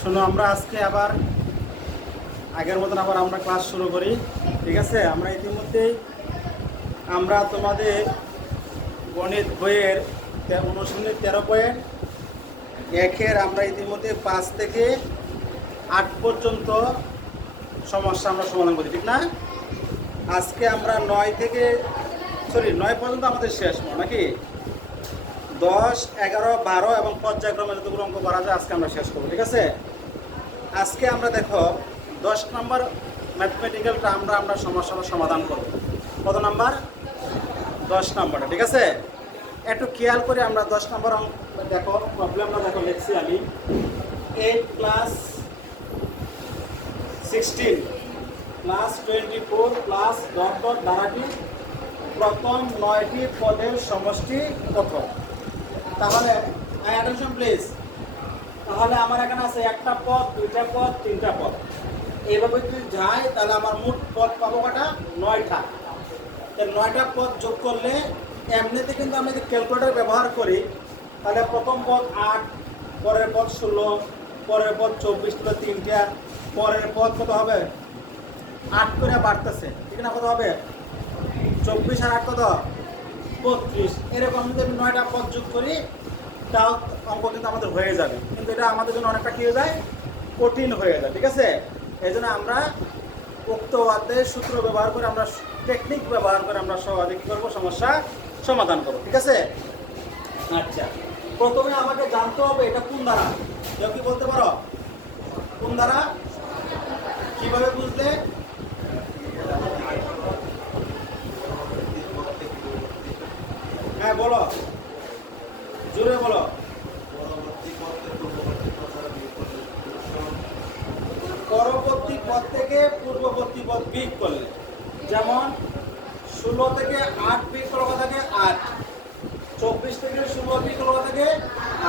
শোনো, আমরা আজকে আবার আগের মতন আমরা ক্লাস শুরু করি। ঠিক আছে, আমরা ইতিমধ্যেই তোমাদের গণিত বইয়ের অনুশীলনী 13.1-এর আমরা ইতিমধ্যে 5 থেকে 8 পর্যন্ত সমস্যা আমরা সমাধান করি, ঠিক না? আজকে আমরা 9 পর্যন্ত আমাদের শেষ নাকি 10, 11, 12 এবং পর্যায়ক্রমে যতগুলো অঙ্ক করা যায় আজকে আমরা শেষ করবো। ঠিক আছে, আজকে আমরা দেখো 10 নম্বর ম্যাথমেটিক্যালটা আমরা সমস্যাটা সমাধান করব। কত নাম্বার? 10 নম্বরটা। ঠিক আছে, একটু খেয়াল করে আমরা 10 নম্বর দেখো প্রবলেমটা দেখো লিখছি আমি 8 + 16 + 24 + ধারাটি প্রথম 9টি পদের সমষ্টি কত? তাহলে অ্যাটেনশন প্লিজ। তাহলে আমার এখানে আছে একটা পদ, দুইটা পদ, তিনটা পদ। এইভাবে যদি যাই তাহলে আমার মোট পদ পাবো কটা? 9টা। তো 9টা পদ যোগ করলে এমনিতে কিন্তু আমি যদি ক্যালকুলেটর ব্যবহার করি তাহলে প্রথম পদ 8, পরের পদ 16, পরের পদ 24, তো 3টা, পরের পদ কত হবে? 8 করে বাড়তেছে, ঠিক না? কত হবে? 24 আর 8 কত? 32। এরকম যদি আমি 9টা পদ যোগ করি তাও অঙ্ক কিন্তু আমাদের হয়ে যাবে, কিন্তু এটা আমাদের জন্য অনেকটা কী হয়ে যায়? কঠিন হয়ে যায়। ঠিক আছে, এই জন্য আমরা উক্ত অধ্যায়ের সূত্র ব্যবহার করে আমরা টেকনিক ব্যবহার করে আমরা সহজে কী করবো? সমস্যা সমাধান করবো। ঠিক আছে, আচ্ছা, প্রথমে আমাকে জানতে হবে এটা কোন দ্বারা। কেউ কি বলতে পারো কোন দ্বারা? কিভাবে বুঝলে? হ্যাঁ বলো, জোরে বলো। পরবর্তী পদ থেকে পূর্ববর্তী পদ বিয়োগ করলে, যেমন 16 থেকে 8 বিয়োগ করলে কত থাকে? 8। 24 থেকে 16 বিয়োগ করলে কত থাকে?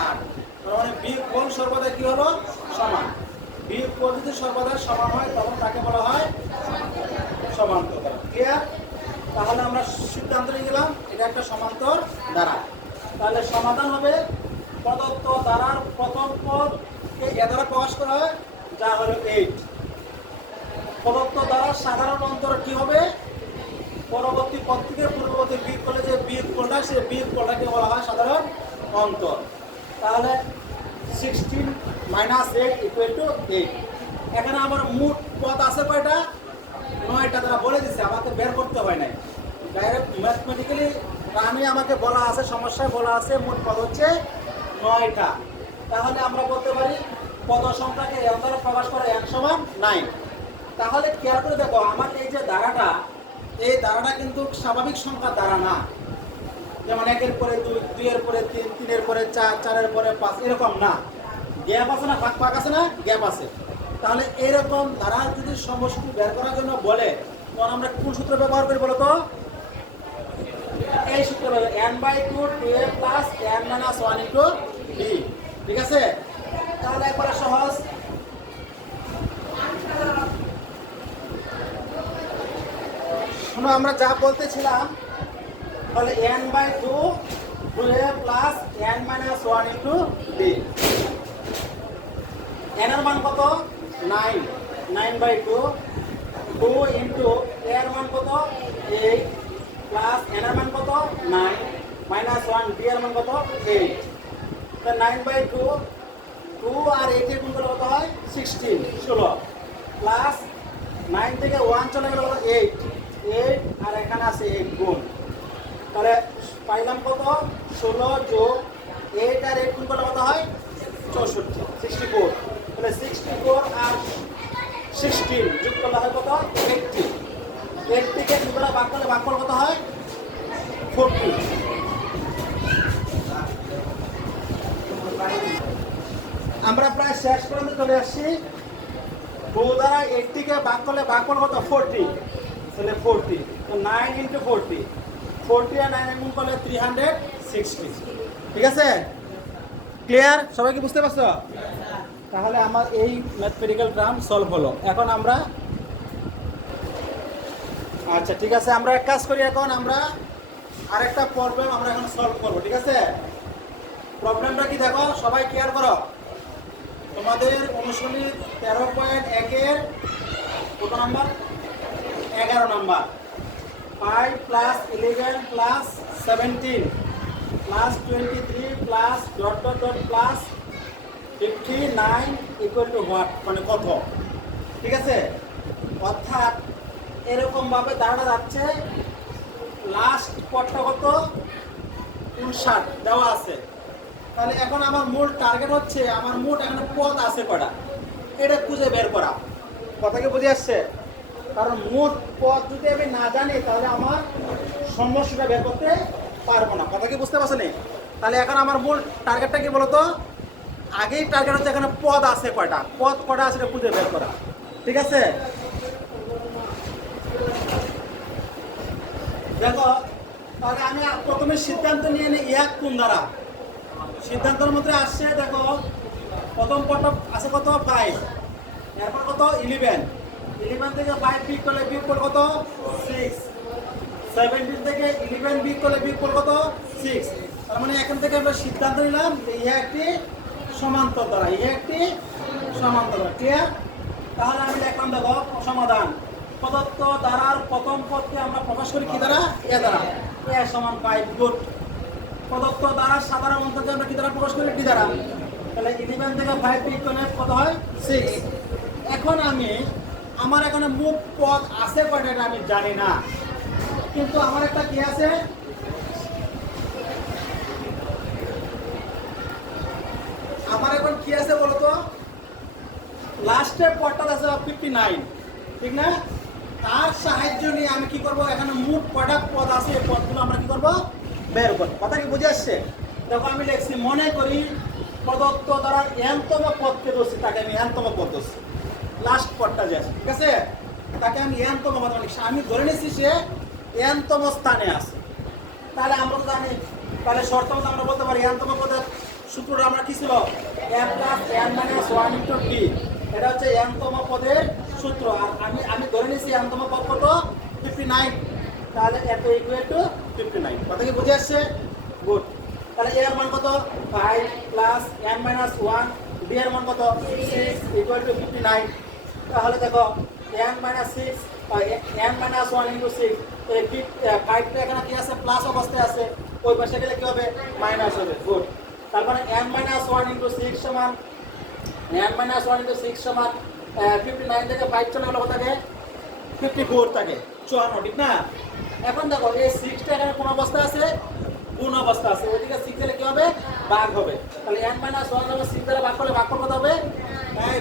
8। তার মানে বিয়োগফল সর্বদা কি হলো? সমান। বিয়োগফল যদি সর্বদা সমান হয় তখন তাকে বলা হয় সমান্তর দ্বারা। ক্লিয়ার? তাহলে আমরা সিদ্ধান্ত নিয়ে গেলাম এটা একটা সমান্তর দ্বারা। তাহলে সমাধান হবে প্রদত্ত দ্বারার প্রথম পদকে এ দ্বারা প্রকাশ করা হয়, যা হলো 8। প্রদত্ত দ্বারার সাধারণ অন্তর কি হবে? পরবর্তী পদ থেকে পূর্ববর্তী বিয়োগ করলে যে বিয়োগফলটা, সেই বিয়োগফলটাকে বলা হয় সাধারণ অন্তর। তাহলে 16 - 8 = 8। এখানে আমার মোট পদ আছে কয়টা? 9টা। তারা বলে দিচ্ছে, আমাকে বের করতে হয় নাই, ডাইরেক্ট ম্যাথমেটিক্যালি আমাকে বলা আছে, সমস্যায় বলা আছে মোট পদ হচ্ছে 9টা। তাহলে আমরা বলতে পারি পদ সংখ্যাকে এর দ্বারা প্রকাশ করা n = 9। তাহলে খেয়াল করে দেখো, আমার এই যে ধারাটা, এই ধারাটা কিন্তু স্বাভাবিক সংখ্যার দ্বারা না। যেমন 1-এর পরে 2, 2-এর পরে 3, 3-এর পরে 4, 4-এর পরে 5, এরকম না। গ্যাপ আছে না, ফাঁক আছে না, গ্যাপ আছে। তাহলে এরকম ধারা যদি সমষ্টি বের করার জন্য বলে তখন আমরা কোন সূত্র ব্যবহার করি বলো তো? এই সূত্র, n/2 2a + n - 1 * b। ঠিক আছে, তাহলে একবারে সহজ। শোনো, আমরা যা বলতেছিলাম, তাহলে n/2 2a + n - 1 * b। n এর মান কত? 9। 9/2 2 * a এর মান কত? 8 প্লাস n এর মান কত? 9 -1 b এর মান কত? 8। তো 9/2 2 আর 8 এর গুণ করলে কত হয়? 16 প্লাস 9 থেকে 1 চলে গেলে কত? 8 আর এখানে আছে 8 গুণ। তাহলে পাইলাম কত? 16 যোগ 8 আর 8 গুণ করলে কত হয়? 64, 64। তাহলে 64 আর 16 যোগ করলে হয় কত? 80। 80 কে 2 দ্বারা ভাগ করলে ভাগফল কত হয়? 40। আমরা প্রায় শেষ পর্যন্ত চলে আসছি। 2 দ্বারা 80 কে ভাগ করলে ভাগফল কত? 40। তাহলে 40, তো 9 × 40, 40 আর 9 গুণ করলে 360। ঠিক আছে, ক্লিয়ার? সবাই কি বুঝতে পারছো? তাহলে আমার এই ম্যাথমেটিক্যাল টার্ম সলভ হলো। এখন আমরা, আচ্ছা ঠিক আছে, আমরা এক কাজ করি, এখন আমরা আরেকটা প্রবলেম আমরা এখন সলভ করব। ঠিক আছে, প্রবলেমটা কি দেখো, সবাই ক্লিয়ার করো। তোমাদের অনুশীলনী 13.1-এর কত number? 11 number. 5 plus 11 plus 17 plus 23 plus dot dot dot plus 59 equal to what, মানে কত? ঠিক আছে, অর্থাৎ এরকমভাবে দাঁড়ানো যাচ্ছে। লাস্ট পদটা কত? 59 দেওয়া আছে। তাহলে এখন আমার মূল টার্গেট হচ্ছে আমার মোট এখানে পদ আছে কটা, এটা খুঁজে বের করা। কথা কি বুঝে আসছে? কারণ মোট পদ যদি আমি না জানি তাহলে আমার সমস্যাটা বের করতে পারবো না। কথা কি বুঝতে পারছেন? তাহলে এখন আমার মূল টার্গেটটা কি বলতো? আগেই টার্গেট হচ্ছে এখানে পদ আছে কয়টা, পদ কটা আছে এটা খুঁজে বের করা। ঠিক আছে, দেখো তাহলে আমি প্রথমে সিদ্ধান্ত নিয়ে নিই এক কোন দ্বারা। সিদ্ধান্তের মধ্যে আসছে, দেখো প্রথম পদটা আছে কত? 5, এরপর কত? 11, 11 থেকে 5 বিয়োগ করলে বিয়োগফল কত? 6, 17 থেকে 11 বিয়োগ করলে বিয়োগফল কত? 6। তার মানে এখান থেকে আমরা সিদ্ধান্ত নিলাম যে ইহা একটি সমান্তর দ্বারা, ইহা একটি সমান্তর দ্বারা। ক্লিয়ার? তাহলে আমি দেখলাম, দেখো সমাধান। প্রদত্ত দ্বারার প্রথম পদকে আমরা প্রকাশ করি কি দ্বারা? এ দ্বারা। এ সমান 5, গুড। প্রদত্ত দ্বারা সাধারণ অন্তরকে আমরা কি দ্বারা প্রকাশ করি? ডি দ্বারা। তাহলে 11 থেকে 5 বিয়োগ করলে কত হয়? 6। এখন আমি আমার এখানে মোট পদ আছে কয়টা এটা আমি জানি না, কিন্তু আমার একটা কি আছে? আমার এখন কি আছে বলতো? লাস্টের পদটা আছে 59, ঠিক না? তার সাহায্য নিয়ে আমি কি করব? এখানে মোট কয়টা পদ আছে এই পদগুলো আমরা কি করব? বের করব। কথা কি বুঝে আসছে? দেখো আমি লিখছি, মনে করি প্রদত্ত দ্বারা এনতম পদকে ধরছি, তাকে আমি এনতম পদ ধরছি। লাস্ট পদটা যে আছে, ঠিক আছে, তাকে আমি এনতম পদ লিখছি। আমি ধরে নিয়েছি সে এনতম স্থানে আছে। তাহলে আমরা তো জানি, তাহলে শর্ত মতো আমরা বলতে পারি এনতম পদের সূত্রটা আমরা কি ছিল? n plus n minus 1 into d। এটা হচ্ছে এনতম পদের সূত্র। আর আমি ধরে নিয়েছি এনতম পদ কত? 59। তাহলে এত ইকুয়াল টু 59। কথা কি বুঝে আসছে? গুড। তাহলে a এর মান কত? 5 প্লাস n মাইনাস 1, d এর মান কত? 6 ইকুয়াল টু 59। তাহলে দেখো n minus 6 n minus 1 into 6, এই 5টা এখানে কি আছে? প্লাস অবস্থায় আছে, ওই পাশে গেলে কি হবে? মাইনাস হবে। গুড। তারপরে n মাইনাস 1 ইনটু 6 সমান n মাইনাস 1 ইনটু 6 সমান 59 থেকে 5 চলে গেল কত থাকে? 54 থাকে, 54, ঠিক না? এখন দেখো এই 6টা এখানে কোন অবস্থায় আছে? গুণ অবস্থা আছে। ওইদিকে 6 দিলে কি হবে? ভাগ হবে। তাহলে n মাইনাস 1 হলো 6 দ্বারা ভাগ করলে ভাগফল কত হবে?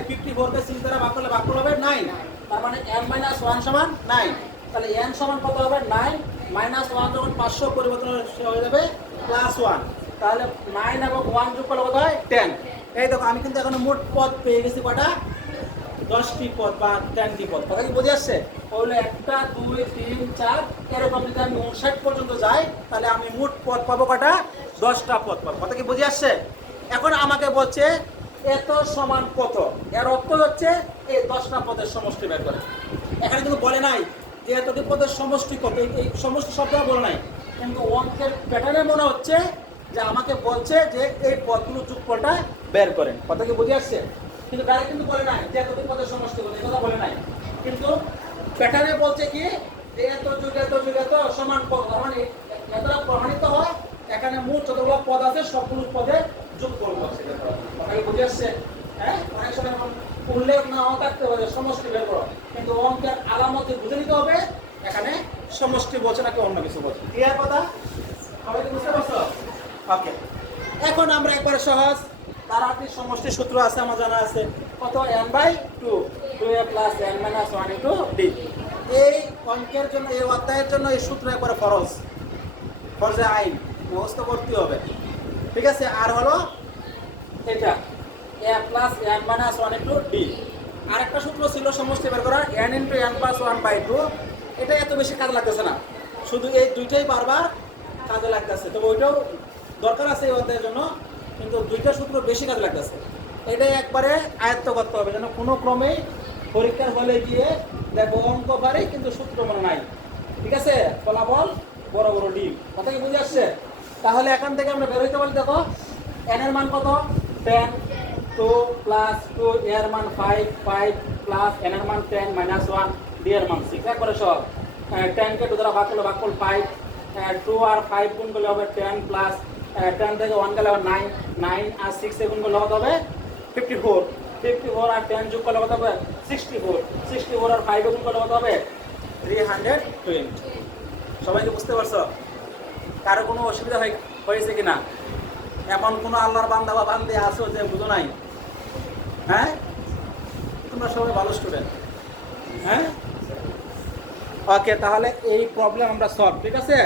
54 কে 6 দ্বারা ভাগ করলে ভাগফল হবে 9। তার মানে n মাইনাস 1 সমান 9। তাহলে n সমান কত হবে? 9 মাইনাস 1 যখন 500 পরিবর্তন হয়ে যাবে +1। তাহলে 9 এবং 1 যোগ করলে কত হয়? 10। এই দেখো আমি কিন্তু এখন মোট পদ পেয়ে গেছি কয়টা? 10টি পদ বা 10টি পদ। কথা কি বুঝে আসছে? তাহলে 1 2 3 4 এরকম যদি আমি 59 পর্যন্ত যাই তাহলে আমি মোট পদ পাবো কয়টা? 10টা পদ পাবো। কথা কি বুঝে আসছে? এখন আমাকে বলছে এত সমান কত। এর অর্থ হচ্ছে এই 10টা পদের সমষ্টি বের করে। এখানে কিন্তু বলে নাই যে এতটি পদের সমষ্টি কত, এই সমষ্টি শব্দটা বলে নাই, কিন্তু অঙ্কের প্যাটার্নে মনে হচ্ছে যে আমাকে বলছে যে এই পদগুলো যোগফলটা বের করেন। কথা কি বুঝে আসছে? কিন্তু ডাইরেক্ট কিন্তু বলে নাই যে এতটি পদের সমষ্টি কত, এই কথা বলে নাই, কিন্তু প্যাটার্নে বলছে কি যে এত যোগ এত যোগ এত সমান পদ। মানে এতটা প্রমাণিত হয় এখানে মোট যতগুলো পদ আছে সবগুলো পদের যোগফল বলছে। কথা কি বুঝে আসছে? হ্যাঁ, অনেক সময় উল্লেখ নাও থাকতে পারে সমষ্টি বের করো, কিন্তু অঙ্কের আলামতে বুঝে নিতে হবে এখানে সমষ্টি বলছে নাকি অন্য কিছু বলছে। ক্লিয়ার কথা? সবাই কি বুঝতে পারছো? ওকে, এখন আমরা একবারে সহজ দ্বারাটি সমষ্টির সূত্র আছে আমার জানা আছে কত? n/2 2a plus n minus 1 into d। এই অঙ্কের জন্য, এই অধ্যায়ের জন্য এই সূত্র একবারে ফরজে আইন মুখস্থ করতে হবে। ঠিক আছে? আর হলো এটা a plus n minus 1 into d। আরেকটা সূত্র ছিল সমষ্টি বের করা n ইনটু n প্লাস 1/2। এটা এত বেশি কাজ লাগতেছে না, শুধু এই দুইটাই বারবার কাজে লাগতেছে। তবে ওইটাও দরকার আছে এই অধ্যায়ের জন্য, কিন্তু দুইটা সূত্র বেশি কাজে লাগতেছে। এটাই একবারে আয়ত্ত করতে হবে যেন কোনো ক্রমেই পরীক্ষার হলে গিয়ে দেখো অঙ্ক পারে কিন্তু সূত্র মনে নাই। ঠিক আছে? ফলাফল বড় বড় ডিম। কথা কি বুঝে আসছে? তাহলে এখান থেকে আমরা বের হইতে পারি, দেখো n এর মান কত? 10, 2 প্লাস 2 এর মান 5 5 প্লাস n এর মান 10 মাইনাস 1 d এর মান 6 একবারে সব 10 কে 2 দ্বারা ভাগ করলে 5 2 আর 5 গুণ করলে হবে 10 প্লাস 10 থেকে 1 গেলে হবে 9 9 আর 6 এ গুণ করলে হবে 54 54 আর 10 যোগ করলে হবে 64 64 আর 5 এ গুণ করলে হবে 320 সবাই কি বুঝতে পারছো? কারো কোনো অসুবিধা হয়েছে কিনা? এমন কোনো আল্লাহর বান্দা বা বান্দে আছো যে বুঝো নাই? হ্যাঁ, তোমরা সবাই ভালো স্টুডেন্ট। হ্যাঁ, ওকে, তাহলে এই প্রবলেম আমরা সলভ, ঠিক আছে।